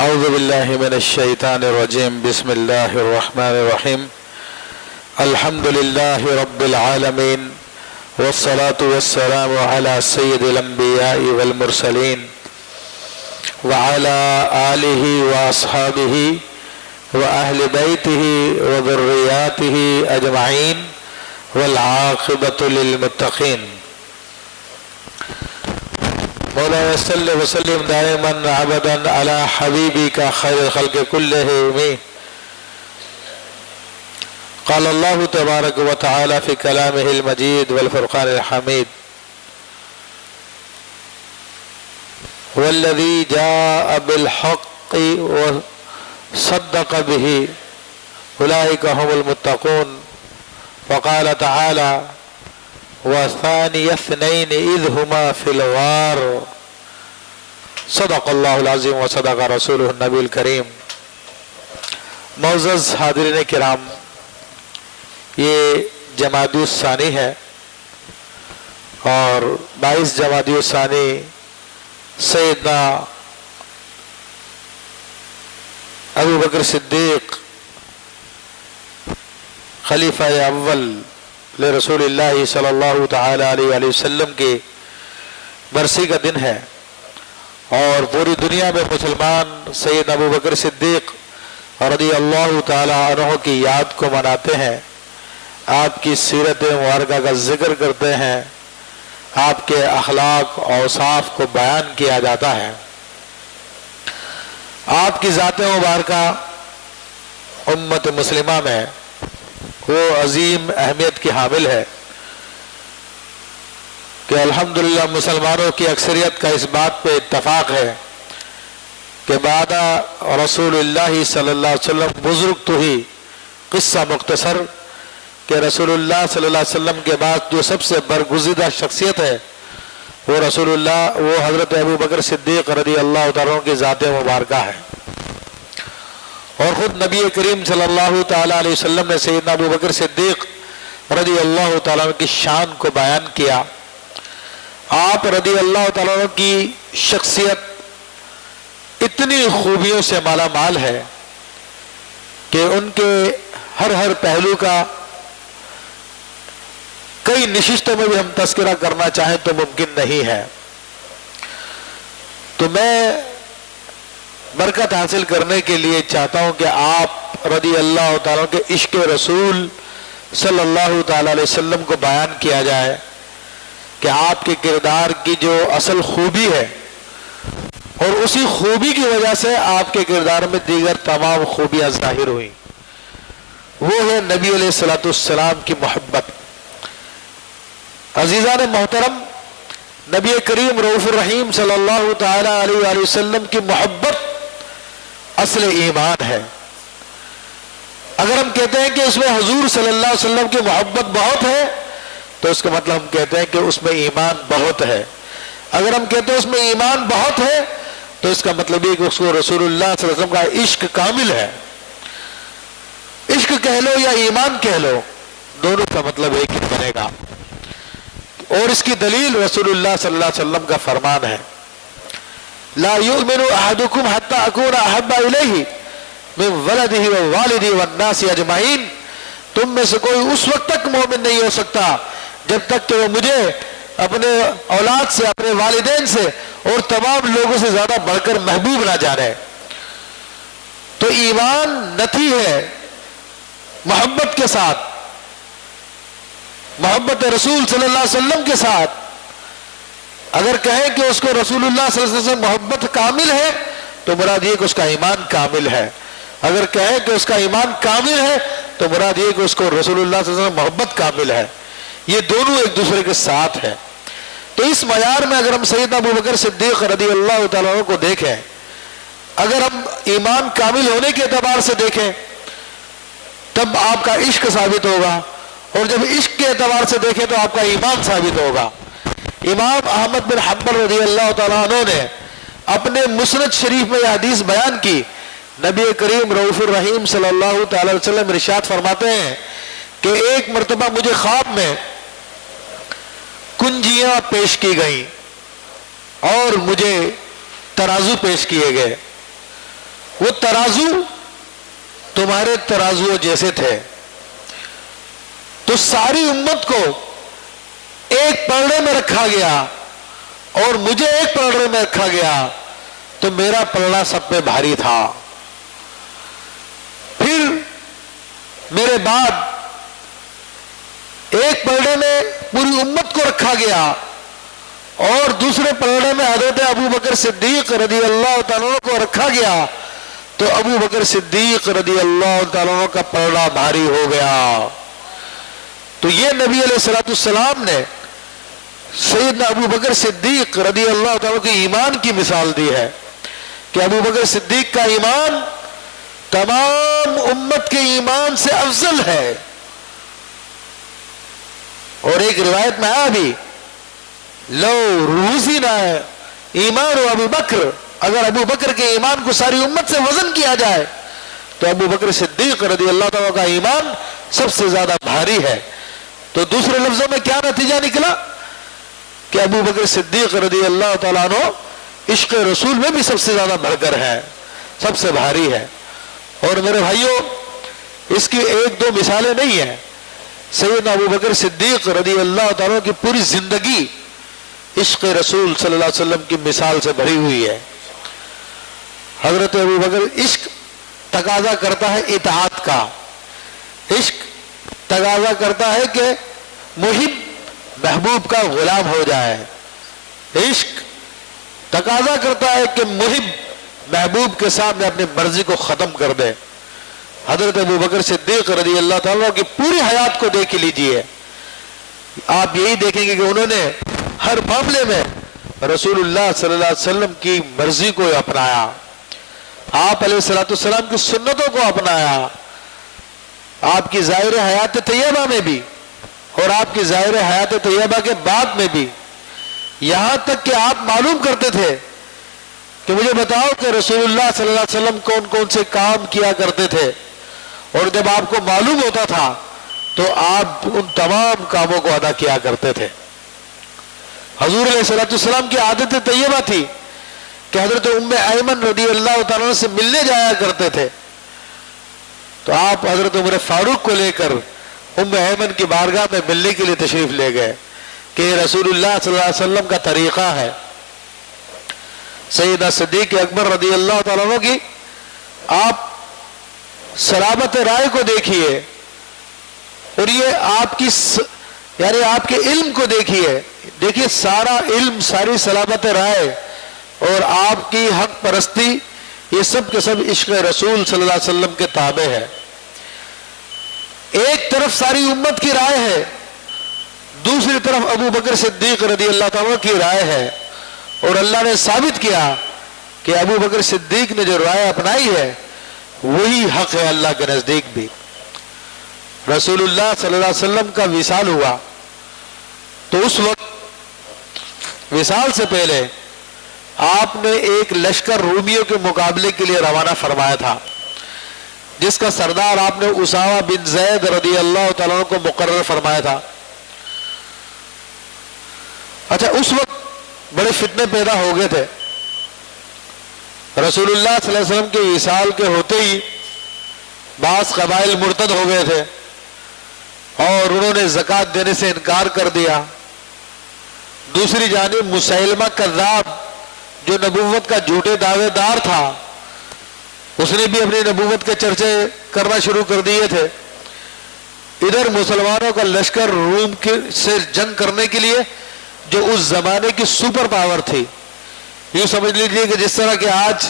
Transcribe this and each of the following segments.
أعوذ بالله من الشيطان الرجيم. بسم الله الرحمن الرحيم. الحمد لله رب العالمين، والصلاة والسلام على سيد الأنبياء والمرسلين وعلى آله وأصحابه وأهل بيته وذرياته أجمعين والعاقبة للمتقين. مولانا صل وسلم دائما ابدا على حبيبك خير الخلق كلهم. قال الله تبارك وتعالى في كلامه المجيد والفرقان الحميد: والذي جاء بالحق وصدق به أولئك هم المتقون. وقال تعالى: وثاني اثنين إذ هما في الغار. صدق اللہ العظیم و صدق رسولہ النبی الکریم. معزز حاضرین کرام، یہ جمادی الثانی ہے اور 22 جمادی الثانی سیدنا ابو بکر صدیق خلیفہ اول رسول اللہ صلی اللہ تعالی علیہ وسلم کی برسی کا دن ہے، اور پوری دنیا میں مسلمان سید ابو بکر صدیق رضی اللہ تعالی عنہ کی یاد کو مناتے ہیں، آپ کی سیرت مبارکہ کا ذکر کرتے ہیں، آپ کے اخلاق اور اوصاف کو بیان کیا جاتا ہے. آپ کی ذات مبارکہ امت مسلمہ میں وہ عظیم اہمیت کی حامل ہے کہ الحمدللہ مسلمانوں کی اکثریت کا اس بات پہ اتفاق ہے کہ بعد رسول اللہ صلی اللہ علیہ وسلم بزرگ تو ہی قصہ مختصر کہ رسول اللہ صلی اللہ علیہ وسلم کے بعد جو سب سے برگزیدہ شخصیت ہے وہ رسول اللہ وہ حضرت ابو بکر صدیق رضی اللہ تعالیٰ عنہ کی ذات مبارکہ ہے. اور خود نبی کریم صلی اللہ تعالیٰ علیہ وسلم نے سیدنا ابو بکر صدیق رضی اللہ تعالیٰ عنہ کی شان کو بیان کیا. آپ رضی اللہ تعالیٰ عنہ کی شخصیت اتنی خوبیوں سے مالا مال ہے کہ ان کے ہر پہلو کا کئی نشستوں میں بھی ہم تذکرہ کرنا چاہیں تو ممکن نہیں ہے. تو میں برکت حاصل کرنے کے لیے چاہتا ہوں کہ آپ رضی اللہ تعالیٰ کے عشق رسول صلی اللہ تعالیٰ علیہ وسلم کو بیان کیا جائے کہ آپ کے کردار کی جو اصل خوبی ہے اور اسی خوبی کی وجہ سے آپ کے کردار میں دیگر تمام خوبیاں ظاہر ہوئیں، وہ ہے نبی علیہ الصلوۃ والسلام کی محبت. عزیزان محترم، نبی کریم رؤوف الرحیم صلی اللہ تعالیٰ علیہ وسلم کی محبت اصل ایمان ہے. اگر ہم کہتے ہیں کہ اس میں حضور صلی اللہ علیہ وسلم کی محبت بہت ہے تو اس کا مطلب ہم کہتے ہیں کہ اس میں ایمان بہت ہے. اگر ہم کہتے ہیں اس میں ایمان بہت ہے تو اس کا مطلب یہ کہ اس کو رسول اللہ صلی اللہ علیہ وسلم کا عشق کامل ہے. عشق کہہ لو یا ایمان کہہ لو، دونوں کا مطلب ایک ہی بنے گا. اور اس کی دلیل رسول اللہ صلی اللہ علیہ وسلم کا فرمان ہے: لا يؤمن احدكم حتى اكون احب اليه من ولده ووالده والناس اجمعین. تم میں سے کوئی اس وقت تک مومن نہیں ہو سکتا جب تک کہ وہ مجھے اپنے اولاد سے، اپنے والدین سے اور تمام لوگوں سے زیادہ بڑھ کر محبوب نہ جانے. تو ایمان نتھی ہے محبت کے ساتھ، محبت رسول صلی اللہ علیہ وسلم کے ساتھ. اگر کہیں کہ اس کو رسول اللہ صلی اللہ علیہ وسلم سے محبت کامل ہے تو مراد یہ کہ اس کا ایمان کامل ہے. اگر کہیں کہ اس کا ایمان کامل ہے تو مراد یہ کہ اس کو رسول اللہ صلی اللہ علیہ وسلم محبت کامل ہے. یہ دونوں ایک دوسرے کے ساتھ ہیں. تو اس معیار میں اگر ہم سیدنا ابو بکر صدیق رضی اللہ تعالیٰ عنہ کو دیکھیں، اگر ہم ایمان کامل ہونے کے اعتبار سے دیکھیں تب آپ کا عشق ثابت ہوگا، اور جب عشق کے اعتبار سے دیکھیں تو آپ کا ایمان ثابت ہوگا. امام احمد بن حنبل رضی اللہ تعالیٰ عنہ نے اپنے مسند شریف میں یہ حدیث بیان کی. نبی کریم رؤوف الرحیم صلی اللہ تعالی وسلم ارشاد فرماتے ہیں کہ ایک مرتبہ مجھے خواب میں کنجیاں پیش کی گئیں اور مجھے ترازو پیش کیے گئے. وہ ترازو تمہارے ترازو جیسے تھے، تو ساری امت کو ایک پلڑے میں رکھا گیا اور مجھے ایک پلڑے میں رکھا گیا، تو میرا پلڑا سب پہ بھاری تھا۔ پھر میرے بعد ایک پلڑے میں پوری امت کو رکھا گیا اور دوسرے پلڑے میں حضرت ابو بکر صدیق رضی اللہ تعالیٰ عنہ کو رکھا گیا، تو ابو بکر صدیق رضی اللہ تعالیٰ عنہ کا پلڑا بھاری ہو گیا۔ تو یہ نبی علیہ الصلوۃ والسلام نے سیدنا ابو بکر صدیق رضی اللہ تعالیٰ کے ایمان کی مثال دی ہے کہ ابو بکر صدیق کا ایمان تمام امت کے ایمان سے افضل ہے۔ اور ایک روایت میں آیا بھی، لو روزنا ایمان ابو بکر، اگر ابو بکر کے ایمان کو ساری امت سے وزن کیا جائے تو ابو بکر صدیق رضی اللہ تعالیٰ کا ایمان سب سے زیادہ بھاری ہے۔ تو دوسرے لفظوں میں کیا نتیجہ نکلا کہ ابو بکر صدیق رضی اللہ تعالیٰ عنہ عشق رسول میں بھی سب سے زیادہ بڑھ کر ہے، سب سے بھاری ہے۔ اور میرے بھائیوں، اس کی ایک دو مثالیں نہیں ہیں، سیدنا ابو بکر صدیق رضی اللہ تعالیٰ کی پوری زندگی عشق رسول صلی اللہ علیہ وسلم کی مثال سے بھری ہوئی ہے۔ حضرت ابو بکر، عشق تقاضا کرتا ہے اطاعت کا، عشق تقاضا کرتا ہے کہ محب محبوب کا غلام ہو جائے، عشق تقاضا کرتا ہے کہ محب محبوب کے سامنے اپنی مرضی کو ختم کر دے۔ حضرت ابو بکر صدیق رضی اللہ تعالیٰ کی پوری حیات کو دیکھ لیجئے، آپ یہی دیکھیں گے کہ انہوں نے ہر معاملے میں رسول اللہ صلی اللہ علیہ وسلم کی مرضی کو اپنایا، آپ علیہ الصلوۃ والسلام کی سنتوں کو اپنایا، آپ کی ظاہر حیات طیبہ میں بھی اور آپ کی ظاہر حیات طیبہ کے بعد میں بھی، یہاں تک کہ آپ معلوم کرتے تھے کہ مجھے بتاؤ کہ رسول اللہ صلی اللہ علیہ وسلم کون کون سے کام کیا کرتے تھے، اور جب آپ کو معلوم ہوتا تھا تو آپ ان تمام کاموں کو ادا کیا کرتے تھے۔ حضور علیہ الصلوۃ والسلام کی عادت طیبہ تھی کہ حضرت ام ایمن رضی اللہ تعالیٰ سے ملنے جایا کرتے تھے، تو آپ حضرت عمر فاروق کو لے کر ام ایمن کی بارگاہ میں ملنے کے لیے تشریف لے گئے کہ یہ رسول اللہ صلی اللہ علیہ وسلم کا طریقہ ہے۔ سیدہ صدیق اکبر رضی اللہ تعالیٰ عنہ کی آپ سلامت رائے کو دیکھیے، اور یہ آپ کی یعنی آپ کے علم کو دیکھیے سارا علم، ساری سلامت رائے اور آپ کی حق پرستی، یہ سب کے سب عشق رسول صلی اللہ علیہ وسلم کے تابع ہے۔ ایک طرف ساری امت کی رائے ہے، دوسری طرف ابو بکر صدیق رضی اللہ تعالیٰ کی رائے ہے، اور اللہ نے ثابت کیا کہ ابو بکر صدیق نے جو رائے اپنائی ہے وہی حق ہے اللہ کے نزدیک بھی۔ رسول اللہ صلی اللہ علیہ وسلم کا وصال ہوا تو اس وقت وصال سے پہلے آپ نے ایک لشکر رومیوں کے مقابلے کے لیے روانہ فرمایا تھا، جس کا سردار آپ نے اسامہ بن زید رضی اللہ تعالیٰ عنہ کو مقرر فرمایا تھا۔ اچھا، اس وقت بڑے فتنے پیدا ہو گئے تھے، رسول اللہ صلی اللہ علیہ وسلم کے وصال کے ہوتے ہی بعض قبائل مرتد ہو گئے تھے اور انہوں نے زکوٰۃ دینے سے انکار کر دیا۔ دوسری جانب مسیلمہ کذاب، جو نبوت کا جھوٹے دعوے دار تھا، اس نے بھی اپنی نبوت کے چرچے کرنا شروع کر دیے تھے۔ ادھر مسلمانوں کا لشکر روم سے جنگ کرنے کے لیے، جو اس زمانے کی سپر پاور تھی، یوں سمجھ لیجیے کہ جس طرح کہ آج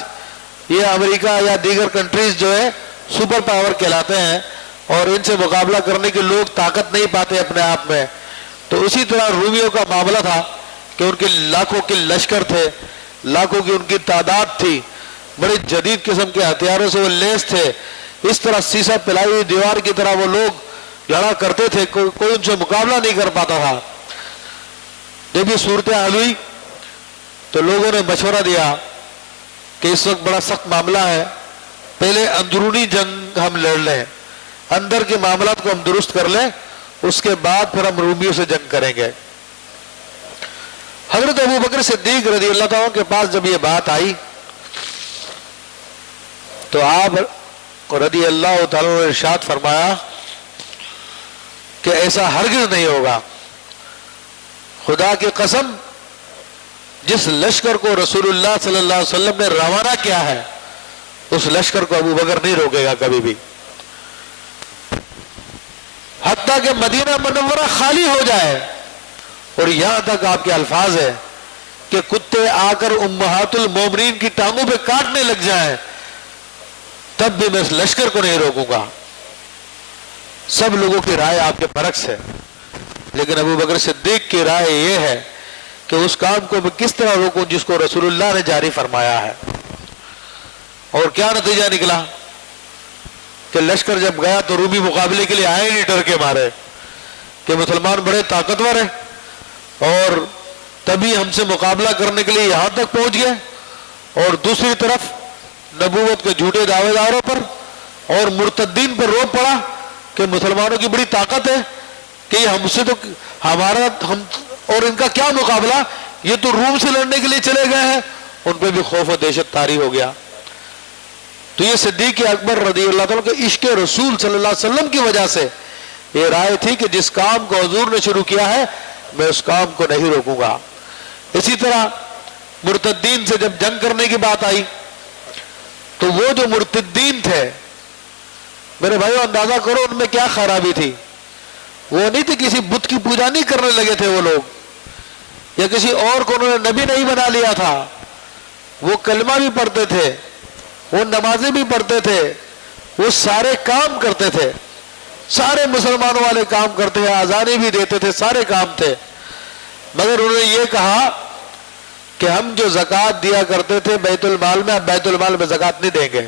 یہ امریکہ یا دیگر کنٹریز جو ہے سپر پاور کہلاتے ہیں اور ان سے مقابلہ کرنے کے لوگ طاقت نہیں پاتے اپنے آپ میں، تو اسی طرح رومیوں کا معاملہ تھا کہ ان کے لاکھوں کے لشکر تھے، لاکھوں کی ان کی تعداد تھی، بڑے جدید قسم کے ہتھیاروں سے وہ لیس تھے، اس طرح سیسا پلائی ہوئی دیوار کی طرح وہ لوگ لڑا کرتے تھے، کوئی ان سے مقابلہ نہیں کر پاتا تھا۔ جب یہ صورتحال ہوئی تو لوگوں نے مشورہ دیا کہ اس وقت بڑا سخت معاملہ ہے، پہلے اندرونی جنگ ہم لڑ لیں، اندر کے معاملات کو ہم درست کر لیں، اس کے بعد پھر ہم رومیوں سے جنگ کریں گے۔ حضرت ابو بکر صدیق رضی اللہ تعالیٰ کے پاس جب یہ بات آئی تو آپ رضی اللہ تعالیٰ نے ارشاد فرمایا کہ ایسا ہرگز نہیں ہوگا، خدا کی قسم جس لشکر کو رسول اللہ صلی اللہ علیہ وسلم نے روانہ کیا ہے اس لشکر کو ابو بکر نہیں روکے گا کبھی بھی، حتیٰ کہ مدینہ منورہ خالی ہو جائے، اور یہاں تک آپ کے الفاظ ہیں کہ کتے آ کر امہات المومنین کی ٹانگوں پہ کاٹنے لگ جائیں تب بھی میں اس لشکر کو نہیں روکوں گا۔ سب لوگوں کی رائے آپ کے برعکس ہے، لیکن ابو بکر صدیق کی رائے یہ ہے کہ اس کام کو میں کس طرح روکوں جس کو رسول اللہ نے جاری فرمایا ہے۔ اور کیا نتیجہ نکلا کہ لشکر جب گیا تو رومی مقابلے کے لیے آئے نہیں، ڈر کے مارے کہ مسلمان بڑے طاقتور ہیں اور تبھی ہم سے مقابلہ کرنے کے لیے یہاں تک پہنچ گئے، اور دوسری طرف نبوت کے جھوٹے دعوے داروں پر اور مرتدین پر روب پڑا کہ مسلمانوں کی بڑی طاقت ہے کہ یہ ہم سے تو ہمارا ہم اور ان کا کیا مقابلہ، یہ تو روم سے لڑنے کے لیے چلے گئے ہیں، ان پہ بھی خوف و دہشت طاری ہو گیا۔ تو یہ صدیق اکبر رضی اللہ تعالیٰ کے عشق رسول صلی اللہ علیہ وسلم کی وجہ سے یہ رائے تھی کہ جس کام کو حضور نے شروع کیا ہے میں اس کام کو نہیں روکوں گا۔ اسی طرح مرتدین سے جب جنگ کرنے کی بات آئی تو وہ جو مرتدین تھے میرے بھائیو اندازہ کرو ان میں کیا خرابی تھی، وہ نہیں تھی کسی بت کی پوجا نہیں کرنے لگے تھے وہ لوگ، یا کسی اور کو انہوں نے نبی نہیں بنا لیا تھا، وہ کلمہ بھی پڑھتے تھے، وہ نمازیں بھی پڑھتے تھے، وہ سارے کام کرتے تھے، سارے مسلمانوں والے کام کرتے تھے، اذانیں بھی دیتے تھے، سارے کام تھے، مگر انہوں نے یہ کہا کہ ہم جو زکوٰۃ دیا کرتے تھے بیت المال میں اب بیت المال میں زکوٰۃ نہیں دیں گے۔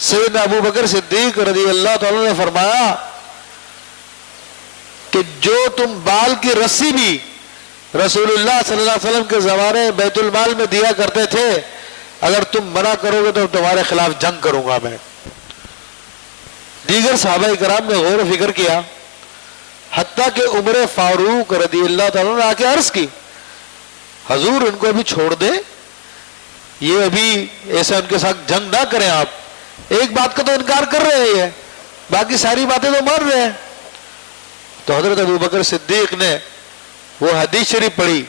سیدنا ابو بکر صدیق رضی اللہ تعالیٰ نے فرمایا کہ جو تم بال کی رسی بھی رسول اللہ صلی اللہ علیہ وسلم کے زمانے بیت المال میں دیا کرتے تھے اگر تم منع کرو گے تو تمہارے خلاف جنگ کروں گا میں۔ دیگر صحابہ کرام نے غور و فکر کیا، حتیٰ کہ عمر فاروق رضی اللہ تعالیٰ نے آ کے عرض کی حضور ان کو ابھی چھوڑ دیں، یہ ابھی ایسا ان کے ساتھ جنگ نہ کریں، آپ ایک بات کا تو انکار کر رہے ہیں باقی ساری باتیں تو مان رہے ہیں۔ تو حضرت ابو بکر صدیق نے وہ حدیث شریف پڑھی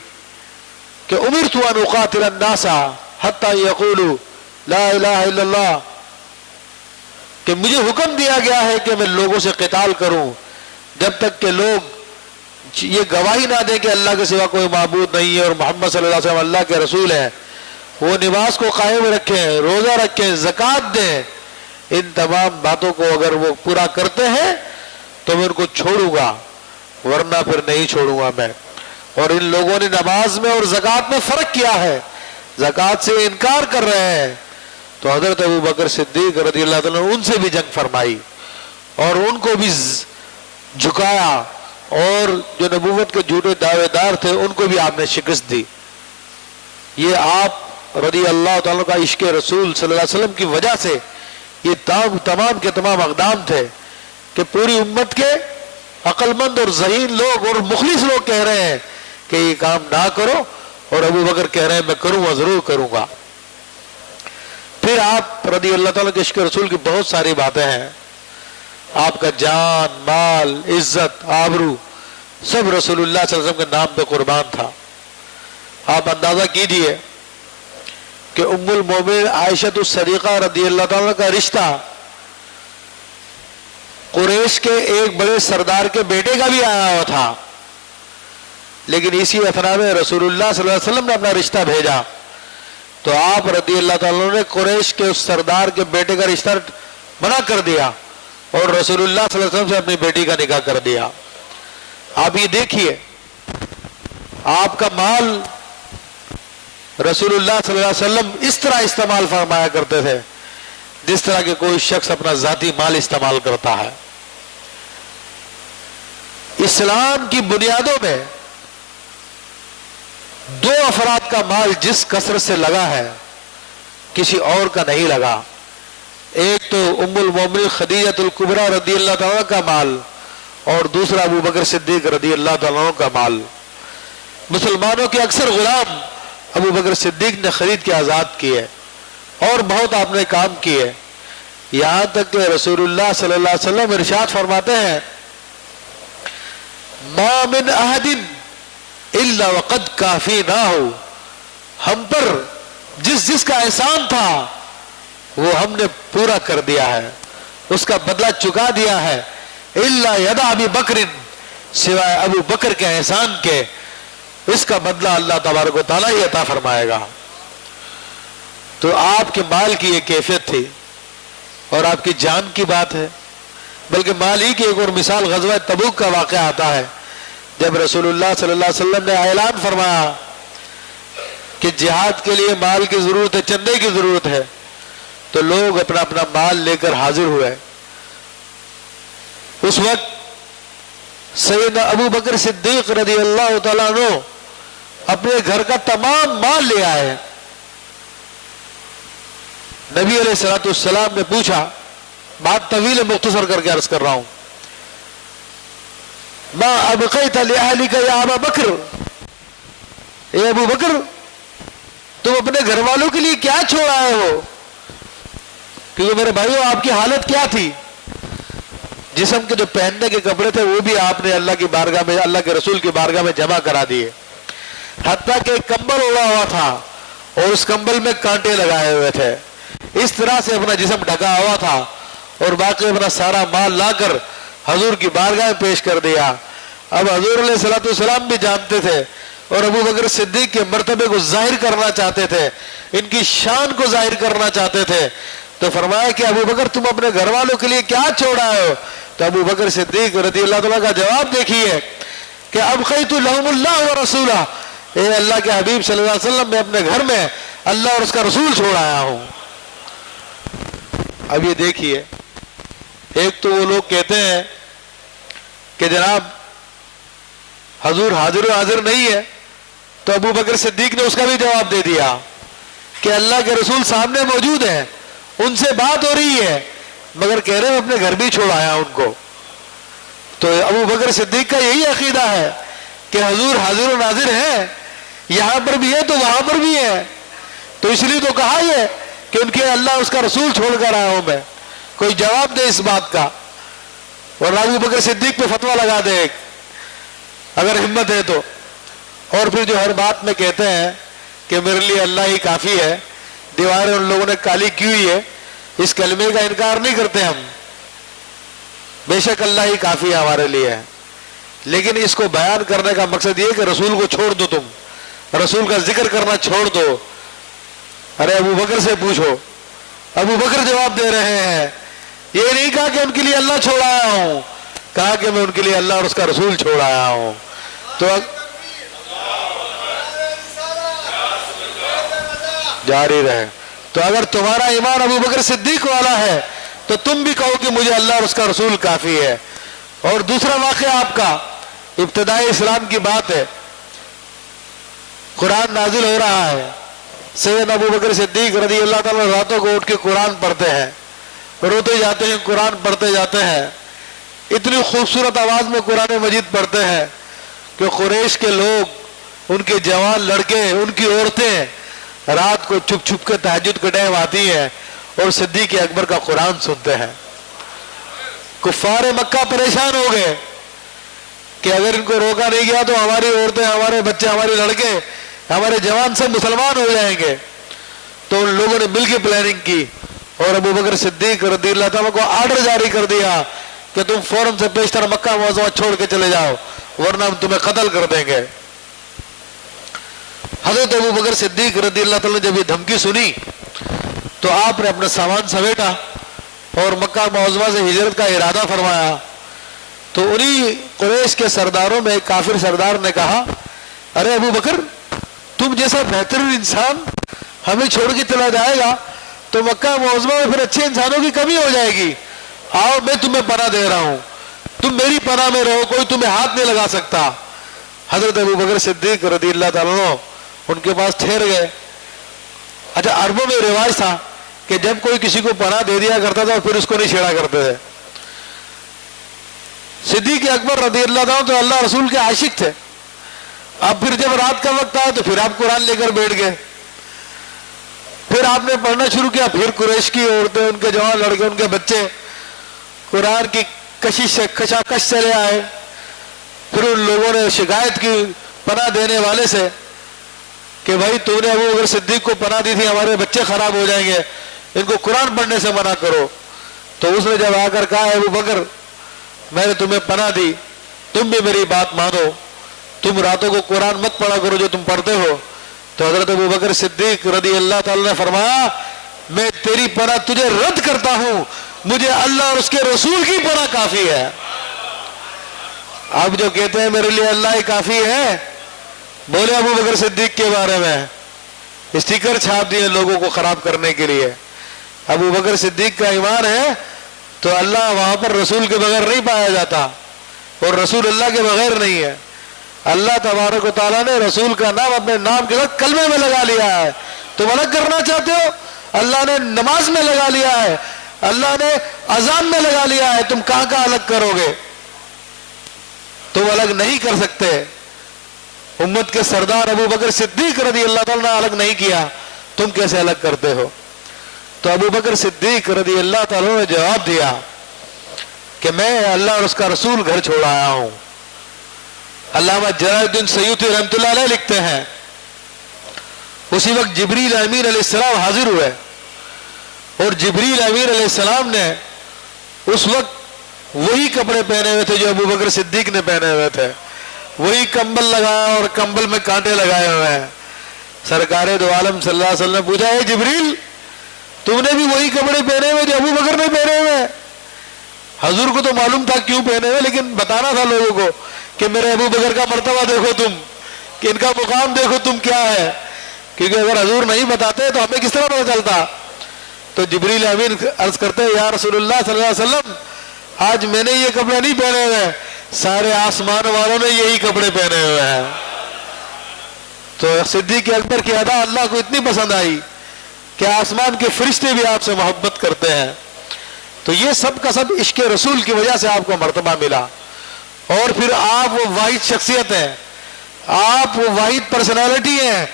کہ امرت ان اقاتل الناس حتی یقولوا لا الہ الا اللہ، کہ مجھے حکم دیا گیا ہے کہ میں لوگوں سے قتال کروں جب تک کہ لوگ یہ گواہی نہ دیں کہ اللہ کے سوا کوئی معبود نہیں ہے اور محمد صلی اللہ علیہ وسلم اللہ کے رسول ہیں، وہ نماز کو قائم رکھیں، روزہ رکھیں، زکوٰۃ دیں، ان تمام باتوں کو اگر وہ پورا کرتے ہیں تو میں ان کو چھوڑوں گا ورنہ پھر نہیں چھوڑوں گا میں۔ اور ان لوگوں نے نماز میں اور زکوٰۃ میں فرق کیا ہے، زکوٰۃ سے انکار کر رہے ہیں، تو حضرت ابو بکر صدیق رضی اللہ تعالیٰ نے ان سے بھی جنگ فرمائی اور ان کو بھی جھکایا، اور جو نبوت کے جھوٹے دعوے دار تھے ان کو بھی آپ نے شکست دی۔ یہ آپ رضی اللہ تعالیٰ کا عشق رسول صلی اللہ علیہ وسلم کی وجہ سے یہ تمام کے تمام اقدام تھے کہ پوری امت کے عقل مند اور ذہین لوگ اور مخلص لوگ کہہ رہے ہیں کہ یہ کام نہ کرو، اور ابو بکر کہہ رہے ہیں میں کروں گا، ضرور کروں گا۔ پھر آپ رضی اللہ تعالیٰ کے عشق رسول کی بہت ساری باتیں ہیں، آپ کا جان، مال، عزت، آبرو سب رسول اللہ صلی اللہ علیہ وسلم کے نام پہ قربان تھا۔ آپ اندازہ کیجئے کہ ام المومنین عائشہ الصدیقہ رضی اللہ تعالیٰ کا رشتہ قریش کے ایک بڑے سردار کے بیٹے کا بھی آیا ہوا تھا، لیکن اسی اثنا میں رسول اللہ صلی اللہ علیہ وسلم نے اپنا رشتہ بھیجا تو آپ رضی اللہ تعالیٰ نے قریش کے اس سردار کے بیٹے کا رشتہ منع کر دیا اور رسول اللہ صلی اللہ علیہ وسلم سے اپنی بیٹی کا نکاح کر دیا۔ آپ یہ دیکھیے آپ کا مال رسول اللہ صلی اللہ علیہ وسلم اس طرح استعمال فرمایا کرتے تھے جس طرح کہ کوئی شخص اپنا ذاتی مال استعمال کرتا ہے۔ اسلام کی بنیادوں میں دو افراد کا مال جس کثرت سے لگا ہے کسی اور کا نہیں لگا، ایک تو ام المومنین خدیجہ الکبریٰ رضی اللہ تعالیٰ کا مال اور دوسرا ابو بکر صدیق رضی اللہ تعالیٰ کا مال۔ مسلمانوں کے اکثر غلام ابو بکر صدیق نے خرید کے آزاد کیے اور بہت آپ نے کام کیے، یہاں تک کہ رسول اللہ صلی اللہ علیہ وسلم ارشاد فرماتے ہیں ما من احد الا وقد کافیناہ، ہم پر جس جس کا احسان تھا وہ ہم نے پورا کر دیا ہے، اس کا بدلہ چکا دیا ہے، الا ید ابی بکر، سوائے ابو بکر کے احسان کے، اس کا بدلہ اللہ تبارک و تعالیٰ ہی عطا فرمائے گا۔ تو آپ کے مال کی یہ کیفیت تھی، اور آپ کی جان کی بات ہے۔ بلکہ مال ہی کی ایک اور مثال غزوہ تبوک کا واقعہ آتا ہے، جب رسول اللہ صلی اللہ علیہ وسلم نے اعلان فرمایا کہ جہاد کے لیے مال کی ضرورت ہے، چندے کی ضرورت ہے، تو لوگ اپنا اپنا مال لے کر حاضر ہوئے۔ اس وقت سیدنا ابو بکر صدیق رضی اللہ تعالیٰ عنہ اپنے گھر کا تمام مال لے آئے۔ نبی علیہ الصلوۃ والسلام نے پوچھا، بات طویل مختصر کر کے عرض کر رہا ہوں، ما ابقیت لأہلک یا ابا بکر، اے ابو بکر تم اپنے گھر والوں کے لیے کیا چھوڑ آئے ہو؟ کیونکہ میرے بھائیوں آپ کی حالت کیا تھی؟ جسم کے جو پہننے کے کپڑے تھے وہ بھی آپ نے اللہ کی بارگاہ میں، اللہ کے رسول کی بارگاہ میں جمع کرا دیے، حتیٰ کہ ایک کمبل اوڑا ہوا تھا اور اس کمبل میں کانٹے لگائے ہوئے تھے، اس طرح سے اپنا جسم ڈھکا ہوا تھا، اور باقی اپنا سارا مال لا کر حضور کی بارگاہ میں پیش کر دیا۔ اب حضور علیہ الصلوۃ والسلام بھی جانتے تھے اور ابو بکر صدیق کے مرتبے کو ظاہر کرنا چاہتے تھے، ان کی شان کو ظاہر کرنا چاہتے تھے، تو فرمایا کہ ابو بکر تم اپنے گھر والوں کے لیے کیا چھوڑا ہو؟ تو ابو بکر صدیق رضی اللہ تعالیٰ کا جواب دیکھیے کہ ابقیت لہم اللہ ورسولہ، اے اللہ کے حبیب صلی اللہ علیہ وسلم میں اپنے گھر میں اللہ اور اس کا رسول چھوڑ آیا ہوں۔ اب یہ دیکھیے، ایک تو وہ لوگ کہتے ہیں کہ جناب حضور حاضر و حاضر نہیں ہے، تو ابو بکر صدیق نے اس کا بھی جواب دے دیا کہ اللہ کے رسول سامنے موجود ہیں، ان سے بات ہو رہی ہے، مگر کہہ رہے ہیں اپنے گھر بھی چھوڑ آیا ان کو۔ تو ابو بکر صدیق کا یہی عقیدہ ہے کہ حضور حاضر و ناظر ہیں، یہاں پر بھی ہے تو وہاں پر بھی ہے، تو اس لیے تو کہا ہے کہ ان کے اللہ اس کا رسول چھوڑ کر آیا ہوں میں۔ کوئی جواب دے اس بات کا، ورنہ ابو بکر صدیق پہ فتویٰ لگا دے اگر ہمت ہے تو۔ اور پھر جو ہر بات میں کہتے ہیں کہ میرے لیے اللہ ہی کافی ہے، دیواریں ان لوگوں نے کالی کی ہوئی ہے، اس کلمے کا انکار نہیں کرتے ہم، بے شک اللہ ہی کافی ہے ہمارے لیے، لیکن اس کو بیان کرنے کا مقصد یہ کہ رسول کو چھوڑ دو، تم رسول کا ذکر کرنا چھوڑ دو۔ ارے ابو بکر سے پوچھو، ابو بکر جواب دے رہے ہیں، یہ نہیں کہا کہ ان کے لیے اللہ چھوڑ آیا ہوں، کہا کہ میں ان کے لیے اللہ اور اس کا رسول چھوڑ آیا ہوں۔ تو جاری رہے، تو اگر تمہارا ایمان ابو بکر صدیق والا ہے تو تم بھی کہو کہ مجھے اللہ اور اس کا رسول کافی ہے۔ اور دوسرا واقعہ آپ کا ابتدائی اسلام کی بات ہے، قرآن نازل ہو رہا ہے، سیدنا ابو بکر صدیق رضی اللہ تعالیٰ راتوں کو اٹھ کے قرآن پڑھتے ہیں، روتے جاتے ہیں، قرآن پڑھتے جاتے ہیں، اتنی خوبصورت آواز میں قرآن مجید پڑھتے ہیں کہ قریش کے لوگ، ان کے جوان لڑکے، ان کی عورتیں رات کو چھپ چھپ کے تہجد کے ٹائم آتی ہیں اور صدیق اکبر کا قرآن سنتے ہیں۔ کفار مکہ پریشان ہو گئے کہ اگر ان کو روکا نہیں گیا تو ہماری عورتیں، ہمارے بچے، ہمارے لڑکے، ہمارے جوان سب مسلمان ہو جائیں گے۔ تو ان لوگوں نے مل کے پلاننگ کی اور ابو بکر صدیق رضی اللہ تعالیٰ کو آرڈر جاری کر دیا کہ تم فوراً سے پیشتر مکہ معظمہ چھوڑ کے چلے جاؤ ورنہ ہم تمہیں قتل کر دیں گے۔ حضرت ابو بکر صدیق رضی اللہ تعالیٰ نے جب یہ دھمکی سنی تو آپ نے اپنا سامان سمیٹا اور مکہ معظمہ سے ہجرت کا ارادہ فرمایا۔ تو انہی قریش کے سرداروں میں ایک کافر سردار نے کہا، ارے ابو بکر تم جیسا بہترین انسان ہمیں چھوڑ کے چلا جائے گا تو مکہ معظمہ میں پھر اچھے انسانوں کی کمی ہو جائے گی، آؤ میں تمہیں پناہ دے رہا ہوں، تم میری پناہ میں رہو، کوئی تمہیں ہاتھ نہیں لگا سکتا۔ حضرت ابو بکر صدیق رضی اللہ تعالیٰ عنہ ان کے پاس ٹھہر گئے۔ اچھا عربوں میں رواج تھا کہ جب کوئی کسی کو پناہ دے دیا کرتا تھا پھر اس کو نہیں چھیڑا کرتے تھے۔ صدیق اکبر رضی اللہ عنہ تو اللہ رسول کے عاشق تھے، اب پھر جب رات کا وقت آیا تو پھر آپ قرآن لے کر بیٹھ گئے۔ پھر آپ نے پڑھنا شروع کیا، پھر قریش کی عورتیں، ان کے جوان لڑکے، ان کے بچے قرآن کی کشش سے کشاکش چلے آئے. پھر ان لوگوں نے شکایت کی پناہ دینے والے سے کہ بھائی تو نے ابو بکر صدیق کو پناہ دی تھی، ہمارے بچے خراب ہو جائیں گے، ان کو قرآن پڑھنے سے منع کرو. تو اس نے جب آ کر کہا ابو بکر میں نے تمہیں پناہ دی، تم بھی میری بات مانو، تم راتوں کو قرآن مت پڑھا کرو جو تم پڑھتے ہو. تو حضرت ابو بکر صدیق رضی اللہ تعالی نے فرمایا میں تیری پناہ تجھے رد کرتا ہوں، مجھے اللہ اور اس کے رسول کی پناہ کافی ہے. اب جو کہتے ہیں میرے لیے اللہ ہی کافی ہے، بولے ابو بکر صدیق کے بارے میں اسٹیکر چھاپ دیے لوگوں کو خراب کرنے کے لیے. ابو بکر صدیق کا ایمان ہے تو اللہ وہاں پر رسول کے بغیر نہیں پایا جاتا، اور رسول اللہ کے بغیر نہیں ہے. اللہ تبارک و تعالیٰ نے رسول کا نام اپنے نام کے ساتھ کلمے میں لگا لیا ہے. تم الگ کرنا چاہتے ہو، اللہ نے نماز میں لگا لیا ہے، اللہ نے اذان میں لگا لیا ہے، تم کہاں کہاں الگ کرو گے؟ تم الگ نہیں کر سکتے. امت کے سردار ابو بکر صدیق رضی اللہ تعالیٰ نے الگ نہیں کیا، تم کیسے الگ کرتے ہو؟ تو ابو بکر صدیق رضی اللہ تعالیٰ نے جواب دیا کہ میں اللہ اور اس کا رسول گھر چھوڑ آیا ہوں. علامہ جلال الدین سیوطی رحمۃ اللہ علیہ لکھتے ہیں اسی وقت جبریل امین علیہ السلام حاضر ہوئے، اور جبریل امین علیہ السلام نے اس وقت وہی کپڑے پہنے ہوئے تھے جو ابو بکر صدیق نے پہنے ہوئے تھے، وہی کمبل لگایا اور کمبل میں کانٹے لگائے ہوئے ہیں. سرکار دو عالم صلی اللہ علیہ وسلم نے پوچھا اے جبریل تم نے بھی وہی کپڑے پہنے ہوئے جو ابو بکر نے پہنے ہوئے ہیں؟ حضور کو تو معلوم تھا کیوں پہنے ہوئے، لیکن بتانا تھا لوگوں کو کہ میرے ابو بکر کا مرتبہ دیکھو تم، کہ ان کا مقام دیکھو تم کیا ہے، کیونکہ اگر حضور نہیں بتاتے تو ہمیں کس طرح پتہ چلتا. تو جبریل امین عرض کرتے ہیں یا رسول اللہ صلی اللہ علیہ وسلم آج میں نے یہ کپڑے نہیں پہنے ہوئے، سارے آسمان والوں نے یہی کپڑے پہنے ہوئے ہیں. تو صدیق اکبر کی ادا اللہ کو اتنی پسند آئی کہ آسمان کے فرشتے بھی آپ سے محبت کرتے ہیں. تو یہ سب کا سب عشق رسول کی وجہ سے آپ کو مرتبہ ملا. اور پھر آپ وہ واحد شخصیت ہیں، آپ وہ واحد پرسنالٹی ہیں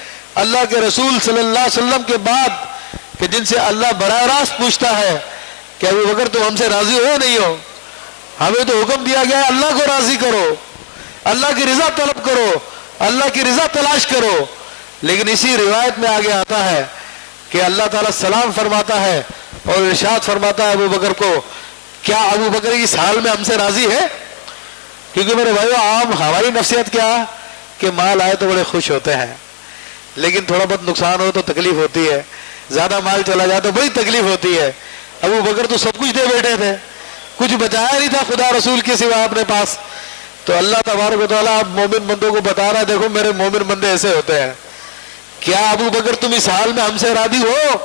اللہ کے رسول صلی اللہ علیہ وسلم کے بعد کہ جن سے اللہ براہ راست پوچھتا ہے کہ ابو بکر تم ہم سے راضی ہو نہیں ہو؟ ہمیں تو حکم دیا گیا ہے اللہ کو راضی کرو، اللہ کی رضا طلب کرو، اللہ کی رضا تلاش کرو. لیکن اسی روایت میں آگے آتا ہے کہ اللہ تعالیٰ سلام فرماتا ہے اور ارشاد فرماتا ہے ابو بکر کو کیا ابو بکر اس حال میں ہم سے راضی ہے؟ کیونکہ میرے بھائیو عام ہماری نفسیت کیا کہ مال آئے تو بڑے خوش ہوتے ہیں، لیکن تھوڑا بہت نقصان ہو تو تکلیف ہوتی ہے، زیادہ مال چلا جائے تو بڑی تکلیف ہوتی ہے. ابو بکر تو سب کچھ دے بیٹھے تھے، کچھ بچایا نہیں تھا خدا رسول کے سوا اپنے پاس. تو اللہ تبارک و تعالیٰ آپ مومن بندوں کو بتا رہا ہے دیکھو میرے مومن بندے ایسے ہوتے ہیں. کیا ابو بکر تم اس حال میں ہم سے راضی ہو؟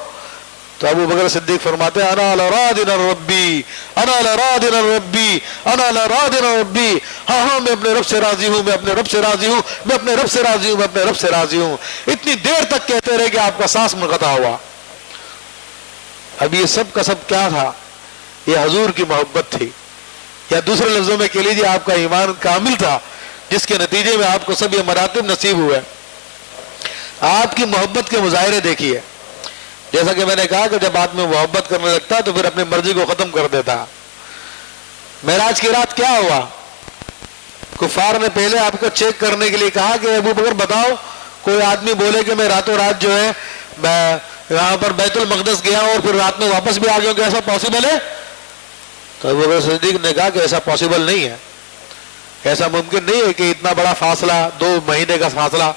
تو ابو بکر صدیق فرماتے ہیں انا لراضٍ ربی انا لراضٍ ربی انا لراضٍ ربی، ہاں ہاں میں اپنے رب سے راضی ہوں، میں اپنے رب سے راضی ہوں، میں اپنے رب سے راضی ہوں، میں اپنے رب سے راضی ہوں. اتنی دیر تک کہتے رہے کہ آپ کا سانس منقطع ہوا. اب یہ سب کا سب کیا تھا؟ یہ حضور کی محبت تھی، یا دوسرے لفظوں میں کہہ لیجیے آپ کا ایمان کامل تھا جس کے نتیجے میں آپ کو سب یہ مراتب نصیب ہوئے. آپ کی محبت کے مظاہرے دیکھیے. جیسا کہ میں نے کہا کہ جب آدمی محبت کرنے لگتا تو پھر اپنی مرضی کو ختم کر دیتا. معراج کی رات کیا ہوا؟ کفار نے پہلے آپ کو چیک کرنے کے لیے کہا کہ ابو بکر بتاؤ کوئی آدمی بولے کہ میں راتوں رات جو ہے میں یہاں پر بیت المقدس گیا اور پھر رات میں واپس بھی آ گیا، کہ ایسا پاسبل ہے؟ تو ابو بکر صدیق نے کہا کہ ایسا پاسبل نہیں ہے، ایسا ممکن نہیں ہے کہ اتنا بڑا فاصلہ 2 مہینے کا فاصلہ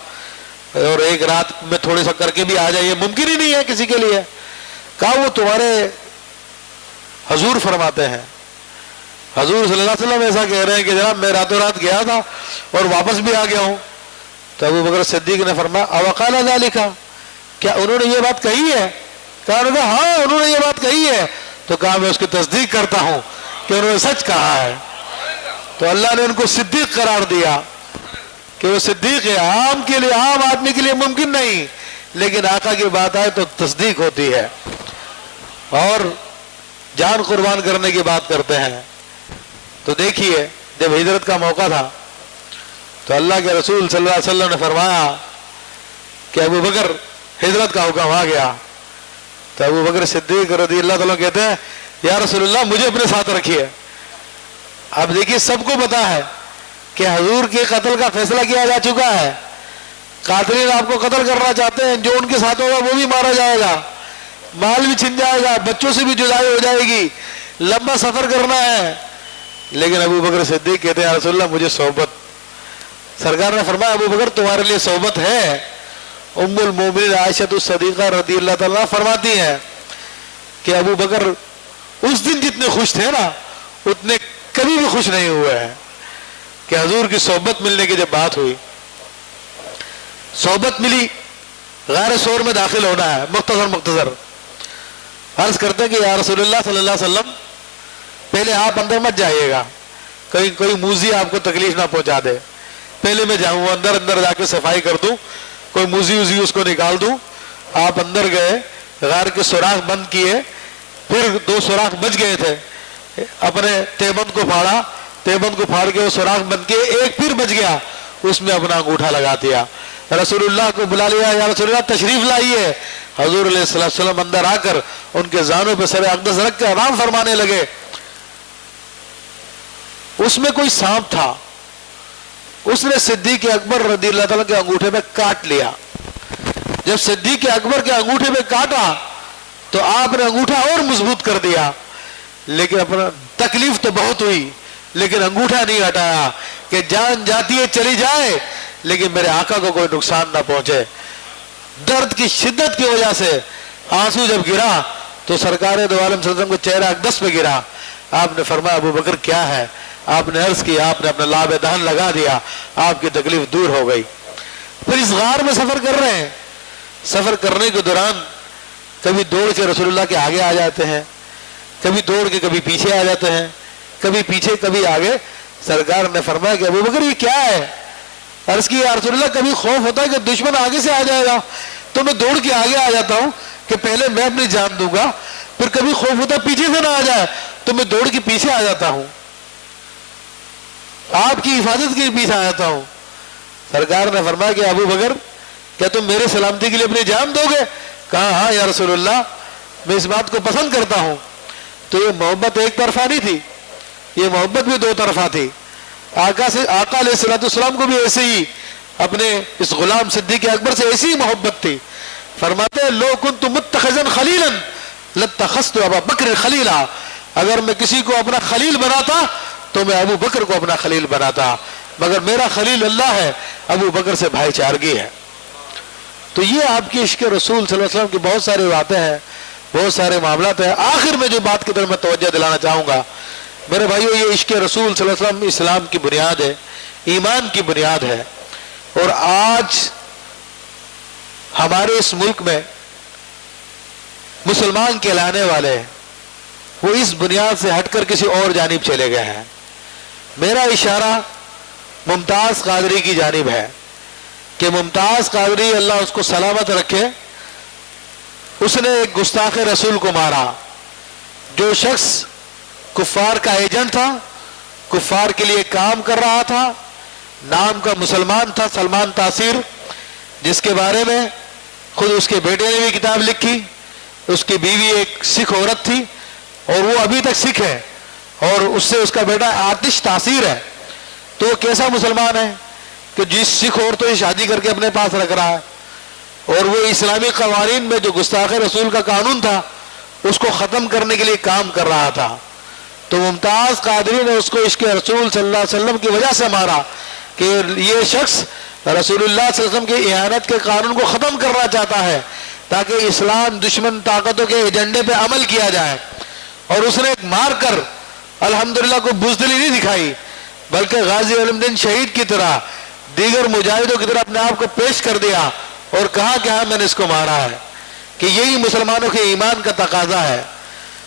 اور ایک رات میں تھوڑے سا کر کے بھی آ جائے، یہ ممکن ہی نہیں ہے کسی کے لیے. کہا وہ تمہارے حضور فرماتے ہیں، حضور صلی اللہ علیہ وسلم ایسا کہہ رہے ہیں کہ جناب میں راتوں رات گیا تھا اور واپس بھی آ گیا ہوں. تو ابو بکر صدیق نے فرمایا اوقال ذالک، کیا انہوں نے یہ بات کہی ہے؟ کہا ہاں انہوں نے یہ بات کہی ہے. تو کہا میں اس کی تصدیق کرتا ہوں کہ انہوں نے سچ کہا ہے. تو اللہ نے ان کو صدیق قرار دیا کہ وہ صدیق ہے. عام کے لیے، عام آدمی کے لیے ممکن نہیں، لیکن آقا کی بات آئے تو تصدیق ہوتی ہے اور جان قربان کرنے کی بات کرتے ہیں. تو دیکھیے جب ہجرت کا موقع تھا تو اللہ کے رسول صلی اللہ علیہ وسلم نے فرمایا کہ ابو بکر ہجرت کا حکم آ گیا. تو ابو بکر صدیق رضی اللہ تعالیٰ کہتے ہیں یا رسول اللہ مجھے اپنے ساتھ رکھیے. اب دیکھیے سب کو پتا ہے کہ حضور کے قتل کا فیصلہ کیا جا چکا ہے. قاتلین آپ کو قتل کرنا چاہتے ہیں, جو ان کے ساتھ ہوگا وہ بھی مارا جائے گا, مال بھی چھن جائے گا, بچوں سے بھی جدائی ہو جائے گی, لمبا سفر کرنا ہے. لیکن ابو بکر صدیق کہتے ہیں یا رسول اللہ مجھے صحبت. سرکار نے فرمایا ابو بکر تمہارے لیے صحبت ہے. ام المومنین عائشہ الصدیقہ رضی اللہ تعالیٰ فرماتی ہیں کہ ابو بکر اس دن جتنے خوش تھے نا اتنے کبھی بھی خوش نہیں ہوئے ہیں کہ حضور کی صحبت ملنے کی جب بات ہوئی. صحبت ملی, غار سور میں داخل ہونا ہے. مختصر عرض کرتے ہیں کہ یا رسول اللہ صلی اللہ علیہ وسلم پہلے آپ اندر مت جائیے گا, کہیں کوئی موذی آپ کو تکلیف نہ پہنچا دے. پہلے میں جاؤں اندر جا کے صفائی کر دوں, کوئی موذی اس کو نکال دوں. آپ اندر گئے, غار کے سوراخ بند کیے, پھر 2 سوراخ بچ گئے تھے, اپنے تیبند کو پھاڑا, تیبند کو پھاڑ کے وہ سوراخ بند کیے, ایک پھر بچ گیا, اس میں اپنا انگوٹھا لگا دیا. رسول اللہ کو بلا لیا, یا رسول اللہ تشریف لائیے. حضور علیہ السلام اندر آ کر ان کے زانوں پہ سر اقدس رکھ کے آرام فرمانے لگے. اس میں کوئی سانپ تھا, اس نے صدیق اکبر رضی اللہ تعالیٰ کے انگوٹھے میں کاٹ لیا. جب صدیق اکبر کے انگوٹھے میں کاٹا تو آپ نے انگوٹھا اور مضبوط کر دیا, لیکن اپنا تکلیف تو بہت ہوئی, لیکن انگوٹھا نہیں ہٹایا کہ جان جاتی ہے چلی جائے لیکن میرے آقا کو کوئی نقصان نہ پہنچے. درد کی شدت کی وجہ سے آنسو جب گرا تو سرکار دو عالم صلی اللہ علیہ وسلم کو چہرہ اقدس پہ گرا. آپ نے فرمایا ابو بکر کیا ہے؟ آپ نے عرض کیا, آپ نے اپنا لاب دہن لگا دیا, آپ کی تکلیف دور ہو گئی. پھر اس غار میں سفر کر رہے ہیں. سفر کرنے کے دوران کبھی دوڑ کے رسول اللہ کے آگے آ جاتے ہیں, کبھی دوڑ کے کبھی پیچھے آ جاتے ہیں, کبھی پیچھے کبھی آگے. سرکار نے فرمایا کہ ابو بکر یہ کیا ہے؟ عرض کی یا رسول اللہ کبھی خوف ہوتا ہے کہ دشمن آگے سے آ جائے گا تو میں دوڑ کے آگے آ جاتا ہوں کہ پہلے میں اپنی جان دوں گا, پھر کبھی خوف ہوتا ہے پیچھے سے نہ آ جائے تو میں دوڑ کے پیچھے آ جاتا ہوں, آپ کی حفاظت کے پیچھے آ جاتا ہوں. سرکار نے فرمایا کہ ابو بکر کیا تم میرے سلامتی کے لیے اپنی جان دو گے؟ کہا ہاں یا رسول اللہ میں اس بات کو پسند کرتا ہوں. تو یہ محبت ایک طرفہ نہیں تھی, یہ محبت بھی 2 طرفہ تھی. آقا علیہ الصلوۃ والسلام کو بھی ایسے ہی اپنے اس غلام صدیق اکبر سے ایسی ہی محبت تھی. فرماتے ہیں لو کنت متخذا خلیلا لاتخذت ابا بکر خلیلا, اگر میں کسی کو اپنا خلیل بناتا تو میں ابو بکر کو اپنا خلیل بناتا, مگر میرا خلیل اللہ ہے, ابو بکر سے بھائی چارگی ہے. تو یہ آپ کی عشق رسول صلی اللہ علیہ وسلم کی بہت ساری باتیں ہیں, بہت سارے معاملات ہیں. آخر میں جو بات کی طرف میں توجہ دلانا چاہوں گا میرے بھائیو, یہ عشق رسول صلی اللہ علیہ وسلم اسلام کی بنیاد ہے, ایمان کی بنیاد ہے. اور آج ہمارے اس ملک میں مسلمان کہلانے والے وہ اس بنیاد سے ہٹ کر کسی اور جانب چلے گئے ہیں. میرا اشارہ ممتاز قادری کی جانب ہے کہ ممتاز قادری اللہ اس کو سلامت رکھے, اس نے ایک گستاخ رسول کو مارا. جو شخص کفار کا ایجنٹ تھا, کفار کے لیے کام کر رہا تھا, نام کا مسلمان تھا سلمان تاثیر, جس کے بارے میں خود اس کے بیٹے نے بھی کتاب لکھی. اس کی بیوی ایک سکھ عورت تھی اور وہ ابھی تک سکھ ہے, اور اس سے اس کا بیٹا آتش تاثیر ہے. تو وہ کیسا مسلمان ہے کہ جس سکھ عورتوں سے شادی کر کے اپنے پاس رکھ رہا ہے, اور وہ اسلامی قوانین میں جو گستاخ رسول کا قانون تھا اس کو ختم کرنے کے لیے کام کر رہا تھا. تو ممتاز قادری نے اس کو عشق رسول صلی اللہ علیہ وسلم کی وجہ سے مارا کہ یہ شخص رسول اللہ صلی اللہ علیہ وسلم کی اہانت کے قانون کو ختم کرنا چاہتا ہے تاکہ اسلام دشمن طاقتوں کے ایجنڈے پہ عمل کیا جائے. اور اس نے مار کر الحمدللہ کو بزدلی نہیں دکھائی, بلکہ غازی علم دین شہید کی طرح دیگر مجاہدوں کی طرح اپنے آپ کو پیش کر دیا اور کہا کہ ہاں میں نے اس کو مارا ہے, کہ یہی مسلمانوں کے ایمان کا تقاضا ہے.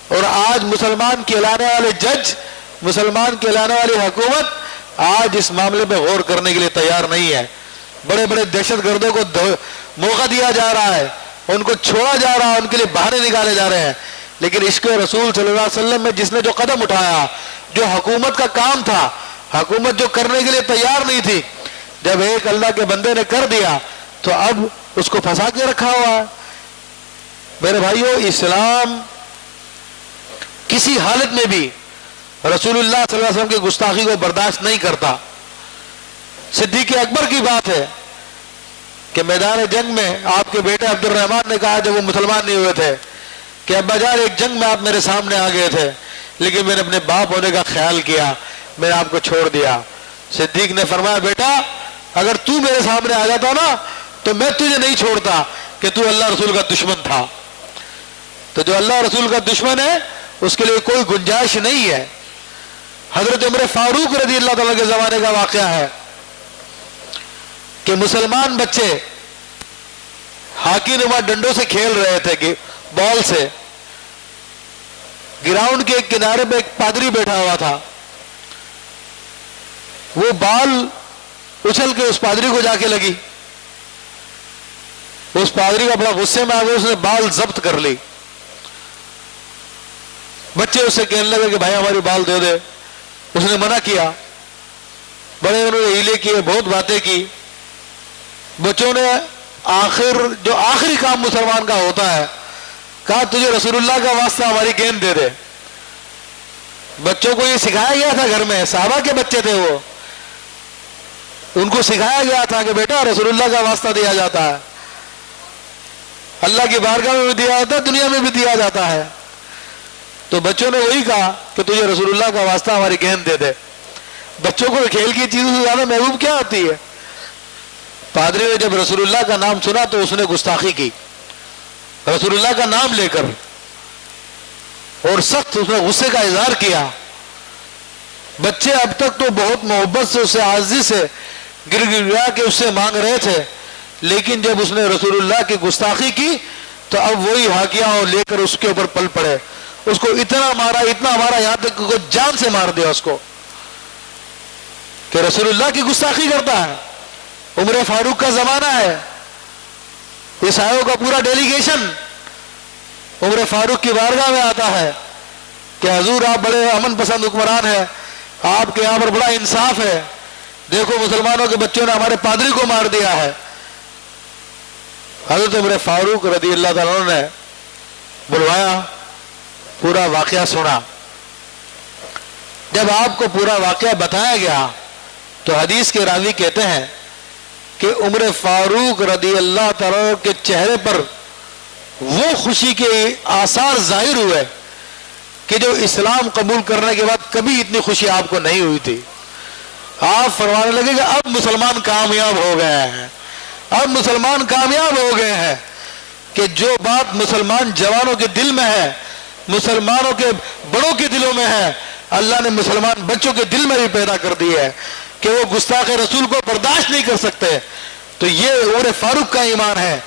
اور آج مسلمان کہلانے والے جج, مسلمان کہلانے والی حکومت آج اس معاملے پہ غور کرنے کے لیے تیار نہیں ہے. بڑے بڑے دہشت گردوں کو موقع دیا جا رہا ہے, ان کو چھوڑا جا رہا ہے, ان کے لیے بہانے نکالے جا رہے ہیں. لیکن عشق رسول صلی اللہ علیہ وسلم میں جس نے جو قدم اٹھایا, جو حکومت کا کام تھا, حکومت جو کرنے کے لیے تیار نہیں تھی, جب ایک اللہ کے بندے نے کر دیا تو اب اس کو پھنسا کے رکھا ہوا ہے. میرے بھائیوں، اسلام کسی حالت میں بھی رسول اللہ صلی اللہ علیہ وسلم کی گستاخی کو برداشت نہیں کرتا۔ صدیق اکبر کی بات ہے کہ میدان جنگ میں آپ کے بیٹے عبد الرحمن نے کہا جب وہ مسلمان نہیں ہوئے تھے کہ ابا جان ایک جنگ میں آپ میرے سامنے آ گئے تھے لیکن میں نے اپنے باپ ہونے کا خیال کیا، میں نے آپ کو چھوڑ دیا۔ صدیق نے فرمایا بیٹا اگر تو میرے سامنے آ جاتا نا تو میں تجھے نہیں چھوڑتا کہ تو اللہ رسول کا دشمن تھا۔ تو جو اللہ رسول کا دشمن ہے اس کے لیے کوئی گنجائش نہیں ہے۔ حضرت عمر فاروق رضی اللہ تعالیٰ کے زمانے کا واقعہ ہے کہ مسلمان بچے ہاکی نما ڈنڈوں سے کھیل رہے تھے کہ بال سے، گراؤنڈ کے کنارے پہ ایک پادری بیٹھا ہوا تھا، وہ بال اچھل کے اس پادری کو جا کے لگی، اس پادری کا بڑا غصے میں آ گیا، اس نے بال ضبط کر لی۔ بچے اس سے کہنے لگے کہ بھائی ہماری بال دے دے، اس نے منع کیا، بڑے انہوں نے ہیلے کیے، بہت باتیں کی، بچوں نے جو آخری کام مسلمان کا ہوتا ہے کہا تجھے رسول اللہ کا واسطہ ہماری گیند دے دے۔ بچوں کو یہ سکھایا گیا تھا، گھر میں صحابہ کے بچے تھے وہ، ان کو سکھایا گیا تھا کہ بیٹا رسول اللہ کا واسطہ دیا جاتا ہے، اللہ کی بارگاہ میں بھی دیا جاتا ہے، دنیا میں بھی دیا جاتا ہے۔ تو بچوں نے وہی کہا کہ تجھے رسول اللہ کا واسطہ ہماری گیند دے دے۔ بچوں کو کھیل کی چیزوں سے زیادہ محبوب کیا ہوتی ہے؟ پادری نے جب رسول اللہ کا نام سنا تو اس نے گستاخی کی رسول اللہ کا نام لے کر، اور سخت اس نے غصے کا اظہار کیا۔ بچے اب تک تو بہت محبت سے اسے عاجزی سے گر گرا کے اس سے مانگ رہے تھے، لیکن جب اس نے رسول اللہ کی گستاخی کی تو اب وہی ہاکیاں لے کر اس کے اوپر پل پڑے، اس کو اتنا مارا یہاں تک کہ جان سے مار دیا اس کو، کہ رسول اللہ کی گستاخی کرتا ہے۔ عمر فاروق کا زمانہ ہے، عیسائیوں کا پورا ڈیلیگیشن عمر فاروق کی بارگاہ میں آتا ہے کہ حضور آپ بڑے امن پسند حکمران ہیں، آپ کے یہاں پر بڑا انصاف ہے، دیکھو مسلمانوں کے بچوں نے ہمارے پادری کو مار دیا ہے۔ حضرت عمر فاروق رضی اللہ تعالیٰ عنہ نے بلوایا، پورا واقعہ سنا۔ جب آپ کو پورا واقعہ بتایا گیا تو حدیث کے راوی کہتے ہیں کہ عمر فاروق رضی اللہ تعالیٰ کے چہرے پر وہ خوشی کے آثار ظاہر ہوئے کہ جو اسلام قبول کرنے کے بعد کبھی اتنی خوشی آپ کو نہیں ہوئی تھی۔ آپ فرمانے لگے کہ اب مسلمان کامیاب ہو گئے ہیں، اب مسلمان کامیاب ہو گئے ہیں، کہ جو بات مسلمان جوانوں کے دل میں ہے، مسلمانوں کے بڑوں کے دلوں میں ہے، اللہ نے مسلمان بچوں کے دل میں بھی پیدا کر دی ہے کہ وہ گستاخ رسول کو برداشت نہیں کر سکتے۔ تو یہ عمر فاروق کا ایمان ہے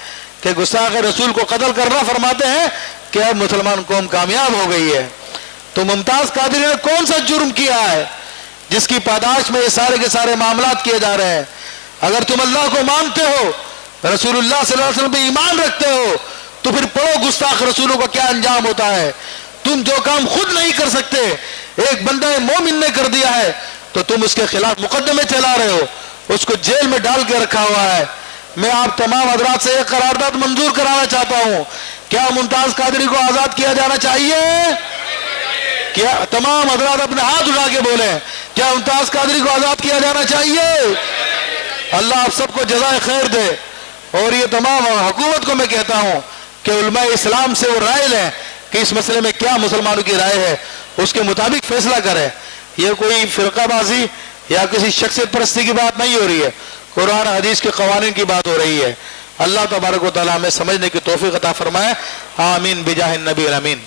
کہ گستاخ رسول کو قتل کرنا، فرماتے ہیں کہ اب مسلمان قوم کامیاب ہو گئی ہے۔ تو ممتاز قادری نے کون سا جرم کیا ہے جس کی پاداش میں یہ سارے کے سارے معاملات کیے جا رہے ہیں؟ اگر تم اللہ کو مانتے ہو، رسول اللہ صلی اللہ علیہ وسلم پہ ایمان رکھتے ہو، تو پھر پڑھو گستاخ رسولوں کا کیا انجام ہوتا ہے۔ تم جو کام خود نہیں کر سکتے ایک بندہ مومن نے کر دیا ہے تو تم اس کے خلاف مقدمے چلا رہے ہو، اس کو جیل میں ڈال کے رکھا ہوا ہے۔ میں آپ تمام حضرات سے ایک قرارداد منظور کرانا چاہتا ہوں، کیا ممتاز قادری کو آزاد کیا جانا چاہیے؟ کیا تمام حضرات اپنے ہاتھ اٹھا کے بولیں، کیا ممتاز قادری کو آزاد کیا جانا چاہیے؟ اللہ آپ سب کو جزائے خیر دے۔ اور یہ تمام حکومت کو میں کہتا ہوں کہ علماء اسلام سے وہ رائے لیں کہ اس مسئلے میں کیا مسلمانوں کی رائے ہے، اس کے مطابق فیصلہ کریں۔ یہ کوئی فرقہ بازی یا کسی شخصیت پرستی کی بات نہیں ہو رہی ہے، قرآن حدیث کے قوانین کی بات ہو رہی ہے۔ اللہ تبارک و تعالیٰ ہمیں سمجھنے کی توفیق عطا فرمائے، آمین بجاہ النبی الامین۔